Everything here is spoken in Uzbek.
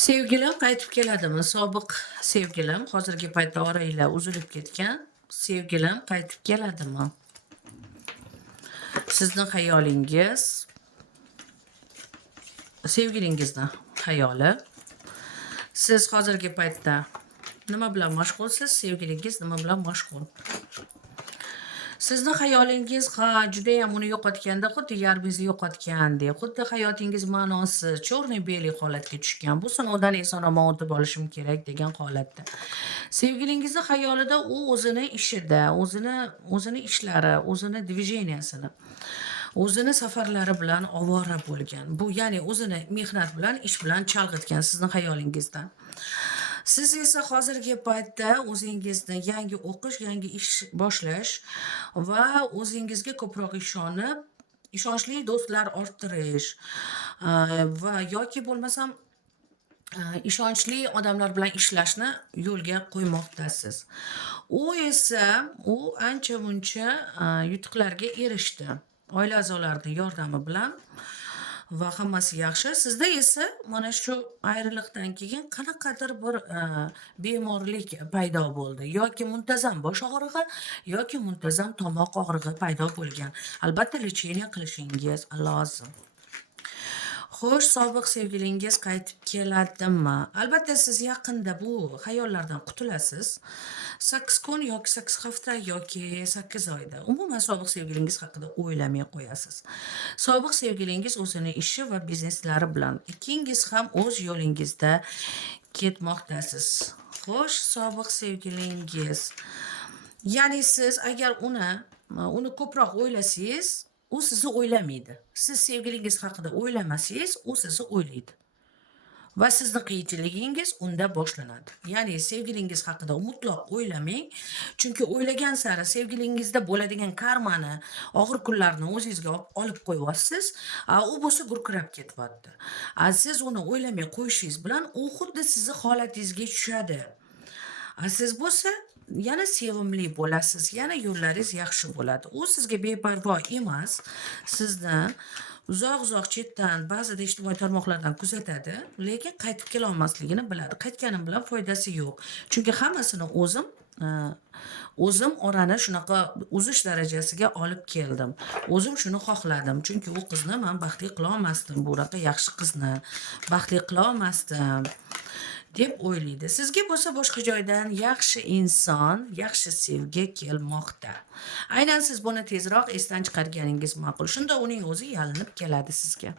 Sevgilim qaytib keladimi? Sobiq sevgilim, hozirgi paytda oranglar uzilib ketgan sevgilim qaytib keladimi? Sizni xayolingiz, sevgilingizni xayoli. Siz hozirgi paytda nima bilan mashg'ulsiz? Sevgilingiz nima bilan mashg'ul? Sizni xayolingiz judayam uni yo'qotganda, xuddi yarbingizni yo'qotgandek, xuddi hayotingiz ma'nosi, черный bellik holatga tushgan. Bu sinovdan eson-omon o'tib olishim kerak degan holatda. Sevgilingizni xayolida u o'zini ishida, o'zini ishlari, o'zini dvijeniyasini, o'zini safarlari bilan ovora bo'lgan. Bu ya'ni o'zini mehnat bilan, ish bilan chalg'itgan sizni xayolingizdan. Siz esa hozirgi paytda o'zingizni yangi o'qish, yangi ish boshlash va o'zingizga ko'proq ishonib, ishonchli do'stlar orttirish va yoki bo'lmasam ishonchli odamlar bilan ishlashni yo'lga qo'ymoqdasiz. U ancha-muncha yutuqlarga erishdi. Oila a'zolarining yordami bilan va hammasi yaxshi. Sizda esa mana shu ayriliqdan keyin qanaqadir bir bemorlik paydo bo'ldi. Yoki muntazam bosh og'rig'i, yoki muntazam tomoq og'rig'i paydo bo'lgan. Albatta lecheniya qilishingiz lozim. Xo'sh, sobiq sevgilingiz qaytib keladimi? Albatta siz yaqinda bu xayollardan qutulasiz. 8 kun yoki 8 hafta yoki 8 oyda. Umuman sobiq sevgilingiz haqida o'ylamay qo'yasiz. Sobiq sevgilingiz o'zini ishi va bizneslari bilan, ikkingiz ham o'z yo'lingizda ketmoqdasiz. Xo'sh, sobiq sevgilingiz. Ya'ni siz agar uni ko'proq o'ylasangiz, u sizni o'ylamaydi. Siz sevgilingiz haqida o'ylamasangiz, u sizni o'ylaydi. Va sizni qiyinchiligingiz unda boshlanadi. Ya'ni sevgilingiz haqida mutlaq o'ylamang, chunki o'ylagan sari sevgilingizda bo'ladigan karmani, og'ir kunlarni o'zingizga olib qo'yyapsiz, u bo'lsa gurkirab ketyapti. Siz uni o'ylamay qo'yishingiz bilan u xuddi sizni holatingizga tushadi. Siz bo'lsa yana sevimli bo'lasiz, yana yo'llaringiz yaxshi bo'ladi. U sizga beparvo emas, sizni uzoq-uzoq chetdan, ba'zida ijtimoiy tarmoqlardan kuzatadi, lekin qaytib kela olmasligini biladi. Qaytganim bilan foydasi yo'q. Chunki hammasini o'zim orani shunaqa uzish darajasiga olib keldim. O'zim shuni xohladim. Chunki u qizni men baxtli qila olmasdim. Bunaqa yaxshi qizni baxtli qila olmasdim deb o'ylaydi. Sizga bo'lsa boshqa joydan yaxshi inson, yaxshi sevgi kelmoqda. Aynan siz buni tezroq esdan chiqarganingiz ma'qul. Shunda uning o'zi yalinib keladi sizga.